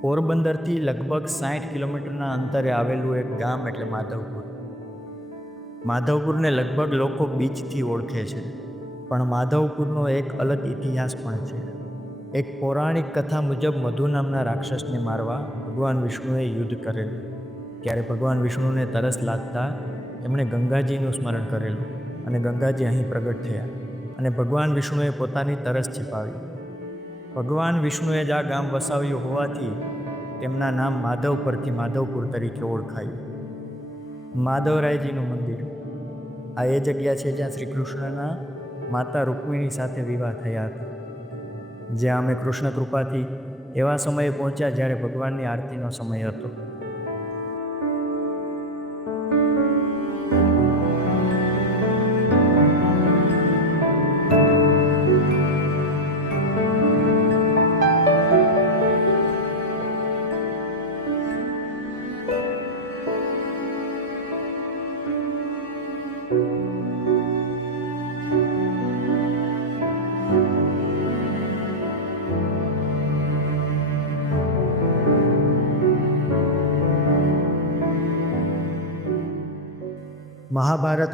પોરબંદરથી લગભગ સાઠ કિલોમીટરના અંતરે આવેલું એક ગામ એટલે માધવપુર. માધવપુરને લગભગ લોકો બીચથી ઓળખે છે, પણ માધવપુરનો એક અલગ ઇતિહાસ પણ છે. એક પૌરાણિક કથા મુજબ મધુ નામના રાક્ષસને મારવા ભગવાન વિષ્ણુએ યુદ્ધ કરેલું. ત્યારે ભગવાન વિષ્ણુને તરસ લાગતા એમણે ગંગાજીનું સ્મરણ કરેલું અને ગંગાજી અહીં પ્રગટ થયા અને ભગવાન વિષ્ણુએ પોતાની તરસ छिપાવી ભગવાન વિષ્ણુએ જ આ ગામ વસાવ્યું હોવાથી તેમના નામ માધવ પરથી માધવપુર તરીકે ઓળખાયું. માધવરાયજીનું મંદિર. આ એ જગ્યા છે જ્યાં શ્રી કૃષ્ણના માતા રૂકમિણી સાથે વિવાહ થયા હતા. જ્યાં અમે કૃષ્ણ કૃપાથી એવા સમયે પહોંચ્યા જ્યારે ભગવાનની આરતીનો સમય હતો. મહાભારત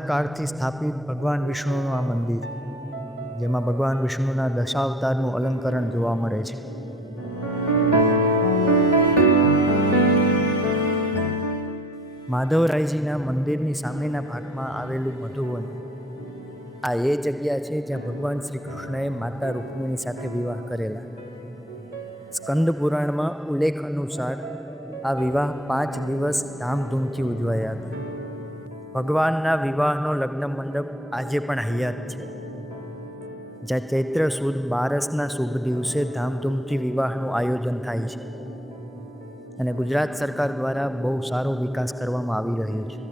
કાળથી સ્થાપિત ભગવાન વિષ્ણુનું આ મંદિર, જેમાં ભગવાન વિષ્ણુના દશાવતારનું અલંકરણ જોવા મળે છે. માધવરાયજીના મંદિરની સામેના ભાગમાં આવેલું મધુવન. આ એ જગ્યા છે જ્યાં ભગવાન શ્રી કૃષ્ણએ માતા રૂકમિણી સાથે વિવાહ કરેલા. સ્કંદ પુરાણમાં ઉલ્લેખ અનુસાર આ વિવાહ પાંચ દિવસ ધામધૂમથી ઉજવાયા હતા. ભગવાનના વિવાહનો લગ્ન મંડપ આજે પણ હયાત છે. જ્યાં ચૈત્ર સુદ બારસના શુભ દિવસે ધામધૂમથી વિવાહનું આયોજન થાય છે. અને ગુજરાત સરકાર દ્વારા બહુ સારો વિકાસ કરવામાં આવી રહ્યો છે.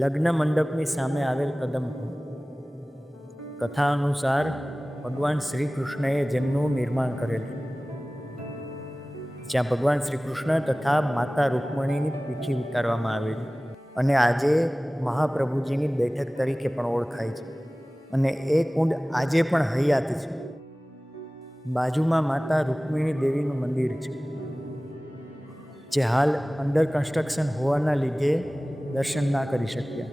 લગ્ન મંડપની સામે આવેલ કદમ. કથા અનુસાર ભગવાન શ્રી કૃષ્ણએ જેમનું નિર્માણ કરેલું. જ્યાં ભગવાન શ્રી કૃષ્ણ તથા માતા રૂકમણીની પીઠી ઉતારવામાં આવેલી. અને આજે મહાપ્રભુજીની બેઠક તરીકે પણ ઓળખાય છે. અને એ કુંડ આજે પણ હયાત છે. બાજુમાં માતા રૂકમિણી દેવીનું મંદિર છે. જે હાલ અંડર કન્સ્ટ્રક્શન હોવાના લીધે દર્શન ના કરી શક્યા.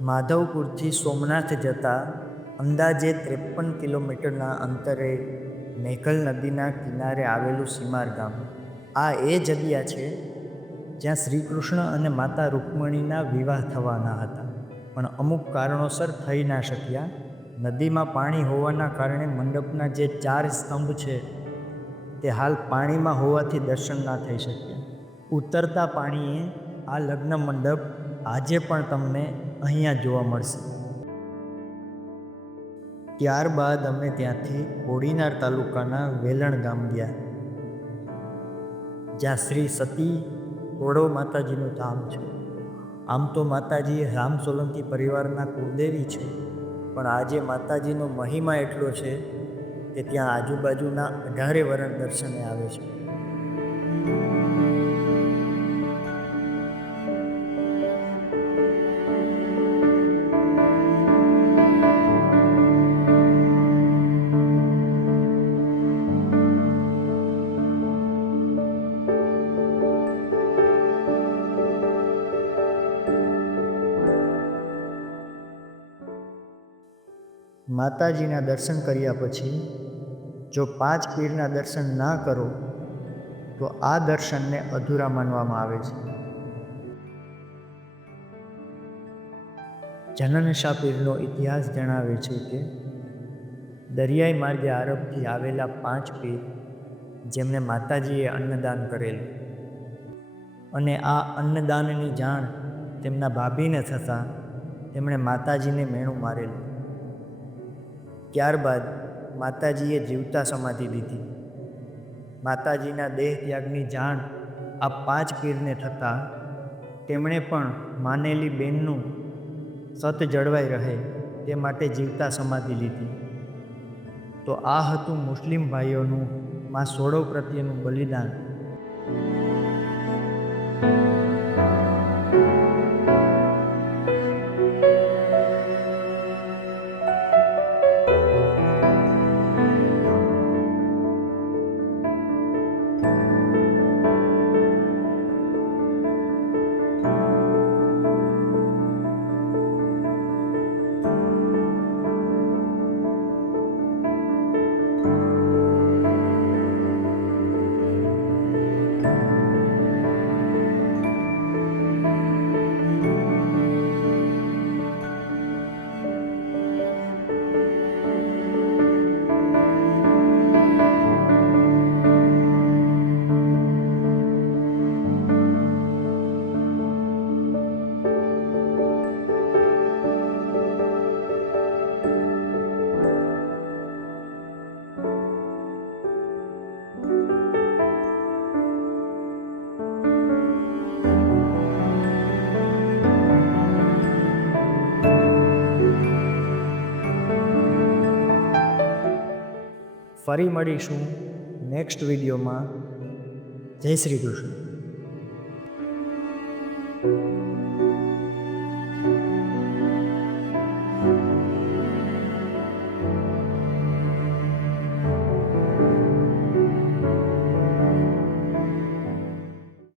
માધવપુરથી સોમનાથ જતા અંદાજે ત્રેપન કિલોમીટરના અંતરે મેઘલ નદીના કિનારે આવેલું સીમાર ગામ. આ એ જગ્યા છે જ્યાં શ્રીકૃષ્ણ અને માતા રૂકમણીના વિવાહ થવાના હતા. પણ અમુક કારણોસર થઈ ના શક્યા. નદીમાં પાણી હોવાના કારણે મંડપના જે ચાર સ્તંભ છે, તે હાલ પાણીમાં હોવાથી દર્શન ના થઈ શક્યા. ઉતરતા પાણીએ આ લગ્ન મંડપ આજે પણ તમને અહીંયા જોવા મળશે. ત્યારબાદ અમે ત્યાંથી કોડીનાર તાલુકાના વેલણ ગામ ગયા. જ્યાં શ્રી સતી ઓળો માતાજીનું ધામ છે. આમ તો માતાજી રામ સોલંકી પરિવારના કુળદેવી છે, પણ આજે માતાજીનો મહિમા એટલો છે કે ત્યાં આજુબાજુના અઢારે વરણ દર્શને આવે છે. માતાજીના દર્શન કર્યા પછી જો પાંચ પીરના દર્શન ના કરો, તો આ દર્શનને અધૂરા માનવામાં આવે છે. જનનશા પીરનો ઇતિહાસ જણાવે છે કે દરિયાઈ માર્ગે આરબથી આવેલા પાંચ પીર જેમને માતાજીએ અન્નદાન કરેલું અને આ અન્નદાનની જાણ તેમના ભાભીને થતાં તેમણે માતાજીને મેણું મારેલું. ત્યારબાદ માતાજીએ જીવતા સમાધિ લીધી. માતાજીના દેહ ત્યાગની જાણ આ પાંચ પીરને થતાં તેમણે પણ માનેલી બેનનું સત જળવાઈ રહે તે માટે જીવતા સમાધિ લીધી. તો આ હતું મુસ્લિમ ભાઈઓનું માં સોળો પ્રત્યેનું બલિદાન. ફરી મળીશું નેક્સ્ટ વિડીયોમાં. જય શ્રી કૃષ્ણ.